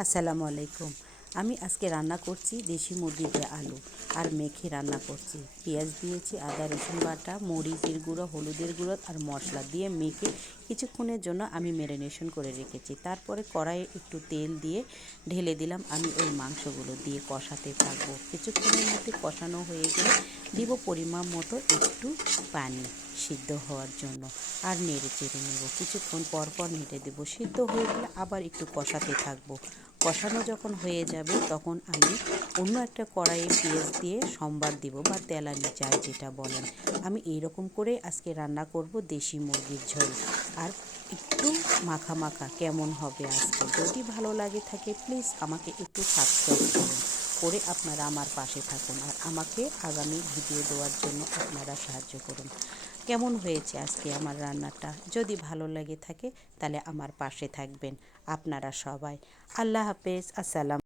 আসসালামু আলাইকুম। আমি আজকে রান্না করছি দেশি মুরগি দিয়ে আলু আর মেখে রান্না করছি। পেঁয়াজ দিয়েছি, আদা রসুন বাটা, মরিচের গুঁড়ো, হলুদের গুঁড়ো আর মশলা দিয়ে মেখে কিছুক্ষণের জন্য আমি ম্যারিনেশন করে রেখেছি। তারপরে কড়াইয়ে একটু তেল দিয়ে ঢেলে দিলাম। আমি ওই মাংসগুলো দিয়ে কষাতে থাকবো। কিছুক্ষণের মধ্যে কষানো হয়ে গেলে দিব পরিমাণ মতো একটু পানি সিদ্ধ হওয়ার জন্য, আর নেড়ে চেড়ে নেব। কিছুক্ষণ পর পর নেড়ে দেবো। সিদ্ধ হয়ে গেলে আবার একটু কষাতে থাকবো। কষানো যখন হয়ে যাবে তখন আমি অন্য একটা কড়াইয়ে পেঁয়াজ দিয়ে সম্বার দিব, বা তেলানি চাল যেটা বলেন। আমি এইরকম করে আজকে রান্না করব দেশি মুরগির ঝোল। আর একটু মাখা মাখা কেমন হবে আজকে। যদি ভালো লাগে থাকে প্লিজ আমাকে একটু সাবস্ক্রাইব করুন, করে আপনারা আমার পাশে থাকুন আর আমাকে আগামী ভিডিও দেওয়ার জন্য আপনারা সাহায্য করুন। কেমন হয়েছে আজকে আমার রান্নাটা? যদি ভালো লাগে থাকে তাহলে আমার পাশে থাকবেন আপনারা সবাই। আল্লাহ হাফেজ। আসসালাম।